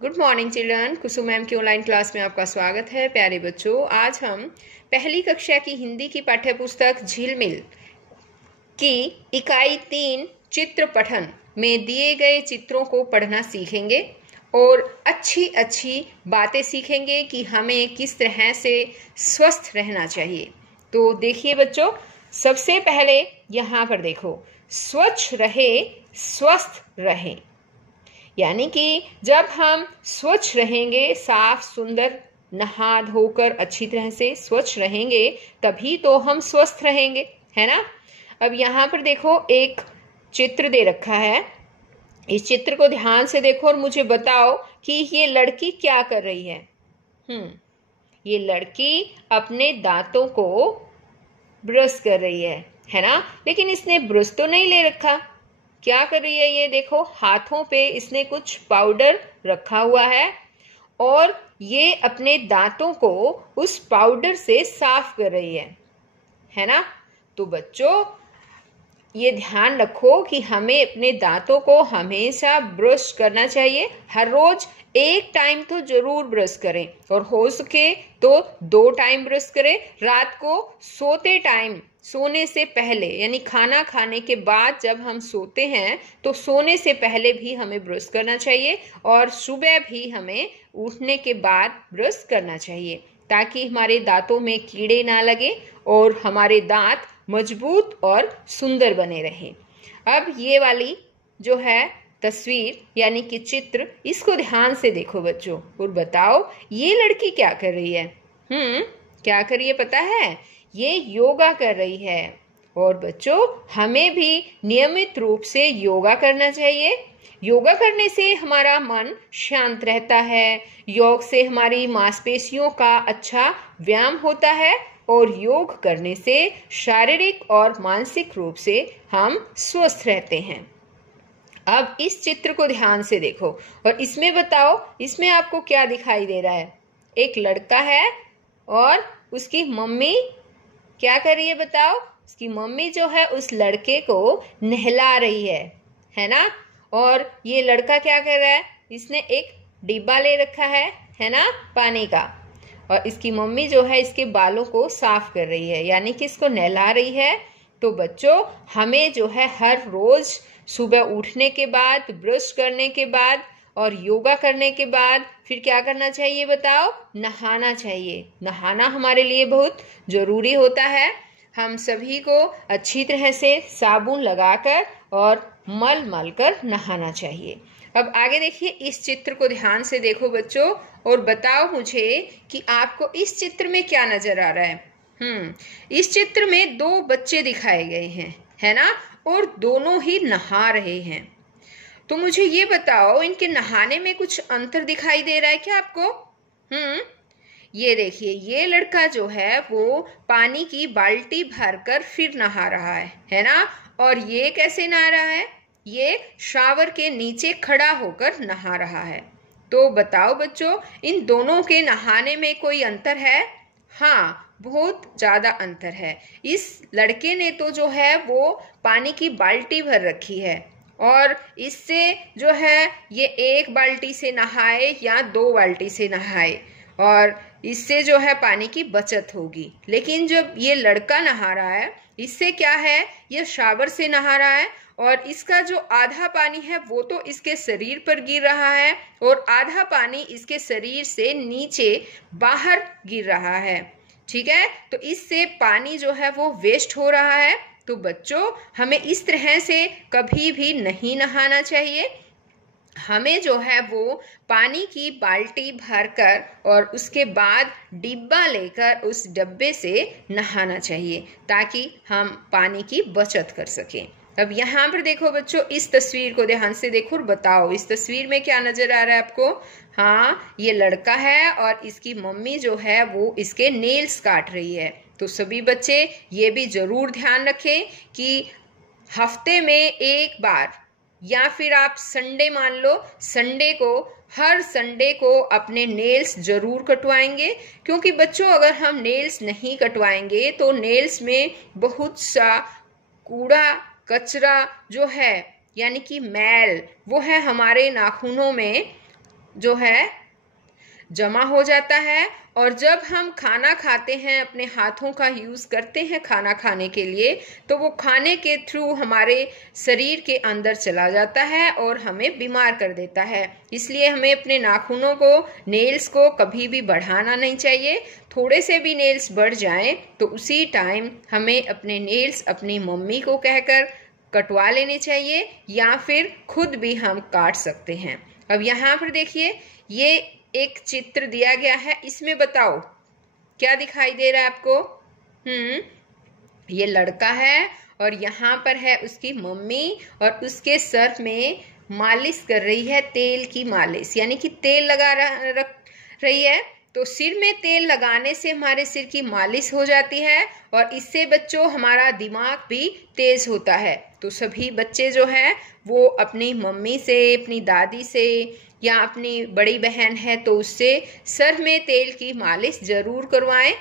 Good morning children. Kusum ma'am की online class में आपका स्वागत है। प्यारे बच्चों, आज हम पहली कक्षा की हिंदी की पाठ्य पुस्तक झिलमिल की इकाई 3 चित्र पठन में दिए गए चित्रों को पढ़ना सीखेंगे और अच्छी अच्छी बातें सीखेंगे कि हमें किस तरह से स्वस्थ रहना चाहिए। तो देखिए बच्चों, सबसे पहले यहाँ पर देखो, स्वच्छ रहे स्वस्थ रहे। यानी कि जब हम स्वच्छ रहेंगे, साफ सुंदर नहा धोकर अच्छी तरह से स्वच्छ रहेंगे, तभी तो हम स्वस्थ रहेंगे, है ना। अब यहाँ पर देखो, एक चित्र दे रखा है। इस चित्र को ध्यान से देखो और मुझे बताओ कि ये लड़की क्या कर रही है। ये लड़की अपने दांतों को ब्रश कर रही है ना। लेकिन इसने ब्रश तो नहीं ले रखा। क्या कर रही है ये देखो, हाथों पे इसने कुछ पाउडर रखा हुआ है और ये अपने दांतों को उस पाउडर से साफ कर रही है ना। तो बच्चों, ये ध्यान रखो कि हमें अपने दांतों को हमेशा ब्रश करना चाहिए। हर रोज एक टाइम तो जरूर ब्रश करें और हो सके तो 2 टाइम ब्रश करें। रात को सोते टाइम, सोने से पहले, यानी खाना खाने के बाद जब हम सोते हैं तो सोने से पहले भी हमें ब्रश करना चाहिए और सुबह भी हमें उठने के बाद ब्रश करना चाहिए, ताकि हमारे दांतों में कीड़े ना लगे और हमारे दांत मजबूत और सुंदर बने रहे। अब ये वाली जो है तस्वीर यानी कि चित्र, इसको ध्यान से देखो बच्चों और बताओ ये लड़की क्या कर रही है। क्या कर रही है पता है? ये योगा कर रही है। और बच्चों, हमें भी नियमित रूप से योगा करना चाहिए। योगा करने से हमारा मन शांत रहता है। योग से हमारी मांसपेशियों का अच्छा व्यायाम होता है और योग करने से शारीरिक और मानसिक रूप से हम स्वस्थ रहते हैं। अब इस चित्र को ध्यान से देखो और इसमें बताओ, इसमें आपको क्या दिखाई दे रहा है? एक लड़का है और उसकी मम्मी क्या कर रही है बताओ? उसकी मम्मी जो है उस लड़के को नहला रही है ना। और ये लड़का क्या कर रहा है? इसने एक डिब्बा ले रखा है ना, पानी का, और इसकी मम्मी जो है इसके बालों को साफ कर रही है, यानी कि इसको नहला रही है। तो बच्चों, हमें जो है हर रोज सुबह उठने के बाद, ब्रश करने के बाद और योगा करने के बाद फिर क्या करना चाहिए बताओ? नहाना चाहिए। नहाना हमारे लिए बहुत जरूरी होता है। हम सभी को अच्छी तरह से साबुन लगाकर और मल कर नहाना चाहिए। अब आगे देखिए, इस चित्र को ध्यान से देखो बच्चों और बताओ मुझे कि आपको इस चित्र में क्या नजर आ रहा है। इस चित्र में 2 बच्चे दिखाए गए हैं, है ना, और दोनों ही नहा रहे हैं। तो मुझे ये बताओ, इनके नहाने में कुछ अंतर दिखाई दे रहा है क्या आपको? ये देखिए, ये लड़का जो है वो पानी की बाल्टी भरकर फिर नहा रहा है ना। और ये कैसे नहा रहा है? ये शावर के नीचे खड़ा होकर नहा रहा है। तो बताओ बच्चों, इन दोनों के नहाने में कोई अंतर है? हाँ, बहुत ज्यादा अंतर है। इस लड़के ने तो जो है वो पानी की बाल्टी भर रखी है और इससे जो है ये 1 बाल्टी से नहाए या 2 बाल्टी से नहाए और इससे जो है पानी की बचत होगी। लेकिन जब ये लड़का नहा रहा है, इससे क्या है, ये शावर से नहा रहा है और इसका जो आधा पानी है वो तो इसके शरीर पर गिर रहा है और आधा पानी इसके शरीर से नीचे बाहर गिर रहा है। ठीक है, तो इससे पानी जो है वो वेस्ट हो रहा है। तो बच्चों, हमें इस तरह से कभी भी नहीं नहाना चाहिए। हमें जो है वो पानी की बाल्टी भरकर और उसके बाद डिब्बा लेकर उस डब्बे से नहाना चाहिए, ताकि हम पानी की बचत कर सकें। अब यहाँ पर देखो बच्चों, इस तस्वीर को ध्यान से देखो और बताओ इस तस्वीर में क्या नजर आ रहा है आपको? हाँ, ये लड़का है और इसकी मम्मी जो है वो इसके नेल्स काट रही है। तो सभी बच्चे ये भी जरूर ध्यान रखें कि हफ्ते में 1 बार या फिर आप संडे मान लो, हर संडे को अपने नेल्स जरूर कटवाएंगे। क्योंकि बच्चों, अगर हम नेल्स नहीं कटवाएंगे तो नेल्स में बहुत सा कूड़ा कचरा जो है, यानी कि मैल, वो है हमारे नाखूनों में जो है जमा हो जाता है। और जब हम खाना खाते हैं, अपने हाथों का यूज़ करते हैं खाना खाने के लिए, तो वो खाने के थ्रू हमारे शरीर के अंदर चला जाता है और हमें बीमार कर देता है। इसलिए हमें अपने नाखूनों को, नेल्स को कभी भी बढ़ाना नहीं चाहिए। थोड़े से भी नेल्स बढ़ जाएं तो उसी टाइम हमें अपने नेल्स अपनी मम्मी को कहकर कटवा लेने चाहिए, या फिर खुद भी हम काट सकते हैं। अब यहाँ पर देखिए, ये एक चित्र दिया गया है, इसमें बताओ क्या दिखाई दे रहा है आपको? ये लड़का है और यहाँ पर है उसकी मम्मी, और उसके सर में मालिश कर रही है, तेल की मालिश, यानी कि तेल लगा रख रही है। तो सिर में तेल लगाने से हमारे सिर की मालिश हो जाती है, और इससे बच्चों हमारा दिमाग भी तेज होता है। तो सभी बच्चे जो है वो अपनी मम्मी से, अपनी दादी से, या अपनी बड़ी बहन है तो उससे सर में तेल की मालिश जरूर करवाएं।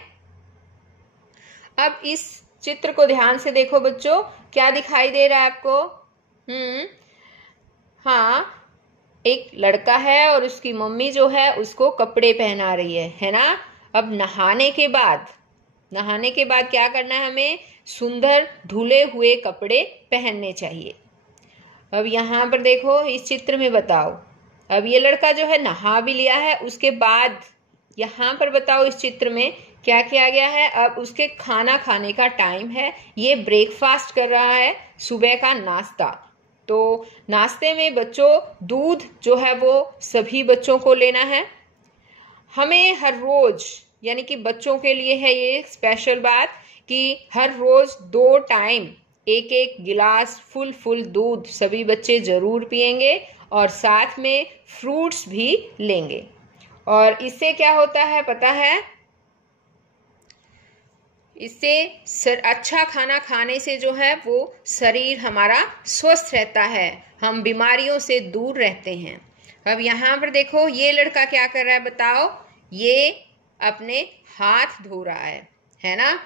अब इस चित्र को ध्यान से देखो बच्चों, क्या दिखाई दे रहा है आपको? हाँ, एक लड़का है और उसकी मम्मी जो है उसको कपड़े पहना रही है ना। अब नहाने के बाद क्या करना है? हमें सुंदर धुले हुए कपड़े पहनने चाहिए। अब यहाँ पर देखो, इस चित्र में बताओ, अब ये लड़का जो है नहा भी लिया है, उसके बाद यहाँ पर बताओ इस चित्र में क्या किया गया है? अब उसके खाना खाने का टाइम है, ये ब्रेकफास्ट कर रहा है, सुबह का नाश्ता। तो नाश्ते में बच्चों दूध जो है वो सभी बच्चों को लेना है। हमें हर रोज, यानी कि बच्चों के लिए है ये स्पेशल बात, कि हर रोज 2 टाइम एक एक गिलास फुल दूध सभी बच्चे जरूर पिएंगे, और साथ में फ्रूट्स भी लेंगे। और इससे क्या होता है पता है? इससे अच्छा खाना खाने से जो है वो शरीर हमारा स्वस्थ रहता है, हम बीमारियों से दूर रहते हैं। अब यहाँ पर देखो, ये लड़का क्या कर रहा है बताओ? ये अपने हाथ धो रहा है ना।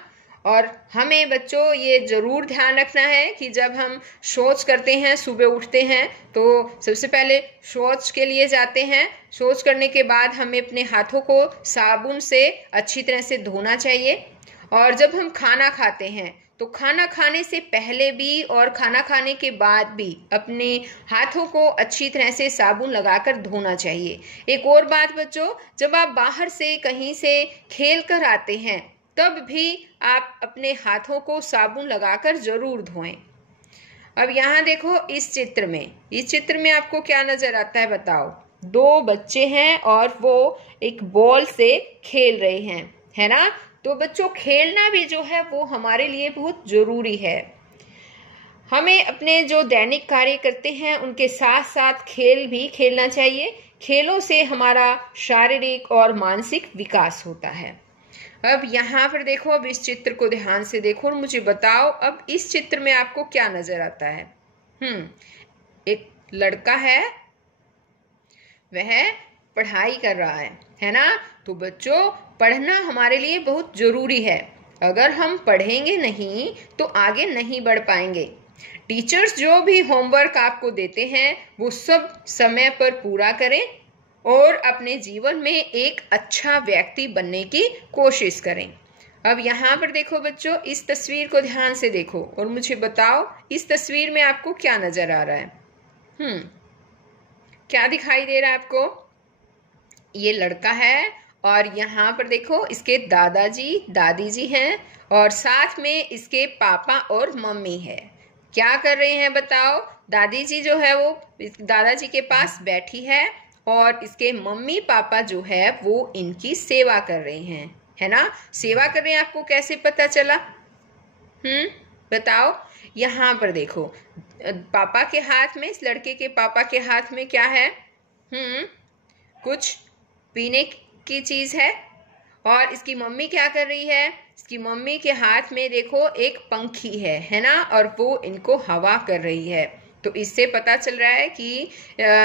और हमें बच्चों ये जरूर ध्यान रखना है कि जब हम शौच करते हैं, सुबह उठते हैं तो सबसे पहले शौच के लिए जाते हैं। शौच करने के बाद हमें अपने हाथों को साबुन से अच्छी तरह से धोना चाहिए। और जब हम खाना खाते हैं तो खाना खाने से पहले भी और खाना खाने के बाद भी अपने हाथों को अच्छी तरह से साबुन लगाकर धोना चाहिए। एक और बात बच्चों, जब आप बाहर से कहीं से खेल कर आते हैं तब भी आप अपने हाथों को साबुन लगाकर जरूर धोएं। अब यहाँ देखो, इस चित्र में आपको क्या नजर आता है बताओ? 2 बच्चे हैं और वो एक बॉल से खेल रहे हैं, है ना। तो बच्चों खेलना भी जो है वो हमारे लिए बहुत जरूरी है। हमें अपने जो दैनिक कार्य करते हैं उनके साथ साथ खेल भी खेलना चाहिए। खेलों से हमारा शारीरिक और मानसिक विकास होता है। अब यहाँ पर देखो, अब इस चित्र को ध्यान से देखो और मुझे बताओ, अब इस चित्र में आपको क्या नजर आता है? एक लड़का है, वह पढ़ाई कर रहा है ना। तो बच्चों पढ़ना हमारे लिए बहुत जरूरी है। अगर हम पढ़ेंगे नहीं तो आगे नहीं बढ़ पाएंगे। टीचर्स जो भी होमवर्क आपको देते हैं वो सब समय पर पूरा करें और अपने जीवन में एक अच्छा व्यक्ति बनने की कोशिश करें। अब यहाँ पर देखो बच्चों, इस तस्वीर को ध्यान से देखो और मुझे बताओ इस तस्वीर में आपको क्या नजर आ रहा है? क्या दिखाई दे रहा है आपको? ये लड़का है और यहाँ पर देखो इसके दादाजी दादी जी हैं और साथ में इसके पापा और मम्मी है। क्या कर रहे हैं बताओ? दादी जी जो है वो दादाजी के पास बैठी है और इसके मम्मी पापा जो है वो इनकी सेवा कर रहे हैं, है ना। सेवा कर रहे हैं, आपको कैसे पता चला? बताओ। यहाँ पर देखो, पापा के हाथ में, इस लड़के के पापा के हाथ में क्या है? कुछ पीने की चीज है। और इसकी मम्मी क्या कर रही है? इसकी मम्मी के हाथ में देखो एक पंखी है ना, और वो इनको हवा कर रही है। तो इससे पता चल रहा है कि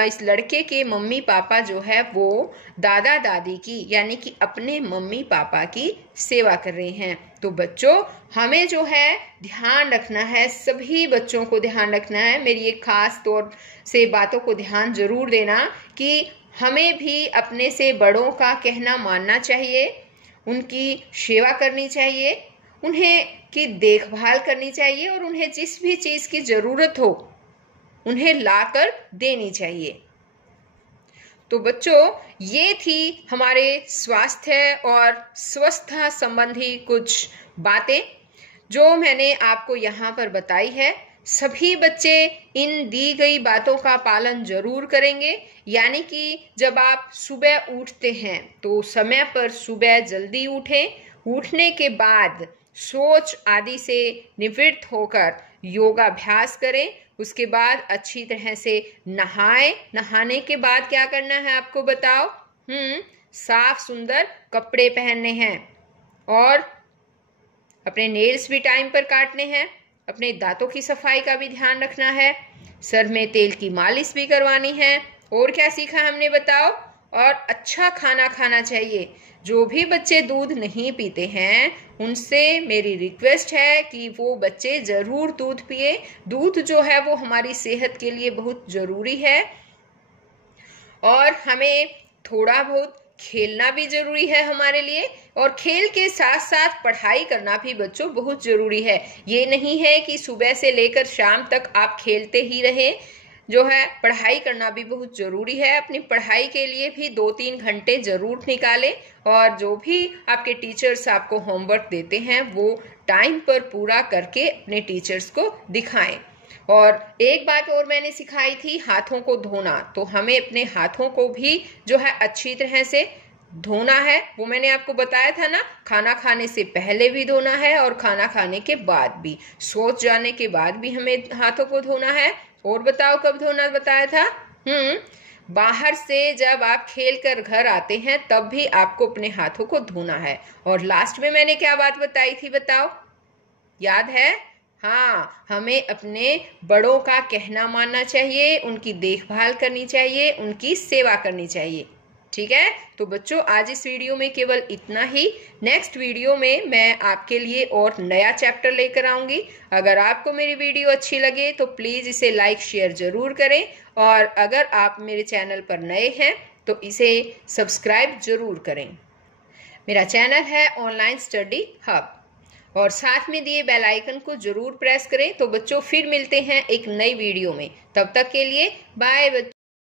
इस लड़के के मम्मी पापा जो है वो दादा दादी की, यानी कि अपने मम्मी पापा की सेवा कर रहे हैं। तो बच्चों हमें जो है ध्यान रखना है, सभी बच्चों को ध्यान रखना है। मेरी एक खास तौर से बातों को ध्यान जरूर देना कि हमें भी अपने से बड़ों का कहना मानना चाहिए, उनकी सेवा करनी चाहिए, उन्हें की देखभाल करनी चाहिए और उन्हें जिस भी चीज की जरूरत हो उन्हें लाकर देनी चाहिए। तो बच्चों, ये थी हमारे स्वास्थ्य और स्वस्थता संबंधी कुछ बातें जो मैंने आपको यहाँ पर बताई है। सभी बच्चे इन दी गई बातों का पालन जरूर करेंगे, यानी कि जब आप सुबह उठते हैं तो समय पर सुबह जल्दी उठें। उठने के बाद सोच आदि से निवृत्त होकर योगाभ्यास करें। उसके बाद अच्छी तरह से नहाएं। नहाने के बाद क्या करना है आपको बताओ? साफ सुंदर कपड़े पहनने हैं और अपने नेल्स भी टाइम पर काटने हैं। अपने दांतों की सफाई का भी ध्यान रखना है। सर में तेल की मालिश भी करवानी है। और क्या सीखा हमने बताओ? और अच्छा खाना खाना चाहिए। जो भी बच्चे दूध नहीं पीते हैं उनसे मेरी रिक्वेस्ट है कि वो बच्चे जरूर दूध पिए। दूध जो है वो हमारी सेहत के लिए बहुत जरूरी है और हमें थोड़ा बहुत खेलना भी जरूरी है हमारे लिए, और खेल के साथ साथ पढ़ाई करना भी बच्चों बहुत जरूरी है। ये नहीं है कि सुबह से लेकर शाम तक आप खेलते ही रहे, जो है पढ़ाई करना भी बहुत जरूरी है। अपनी पढ़ाई के लिए भी 2-3 घंटे जरूर निकालें और जो भी आपके टीचर्स आपको होमवर्क देते हैं वो टाइम पर पूरा करके अपने टीचर्स को दिखाएं। और एक बात और मैंने सिखाई थी, हाथों को धोना। तो हमें अपने हाथों को भी जो है अच्छी तरह से धोना है। वो मैंने आपको बताया था ना, खाना खाने से पहले भी धोना है और खाना खाने के बाद भी, सोच जाने के बाद भी हमें हाथों को धोना है। और बताओ कब धोना बताया था? बाहर से जब आप खेल कर घर आते हैं तब भी आपको अपने हाथों को धोना है। और लास्ट में मैंने क्या बात बताई थी बताओ? याद है? हाँ, हमें अपने बड़ों का कहना मानना चाहिए, उनकी देखभाल करनी चाहिए, उनकी सेवा करनी चाहिए। ठीक है? तो बच्चों, आज इस वीडियो में केवल इतना ही। नेक्स्ट वीडियो में मैं आपके लिए और नया चैप्टर लेकर आऊंगी। अगर आपको मेरी वीडियो अच्छी लगे तो प्लीज इसे लाइक शेयर जरूर करें, और अगर आप मेरे चैनल पर नए हैं तो इसे सब्सक्राइब जरूर करें। मेरा चैनल है ऑनलाइन स्टडी हब, और साथ में दिए बेल आइकन को जरूर प्रेस करें। तो बच्चों, फिर मिलते हैं एक नई वीडियो में। तब तक के लिए बाय बच्चों।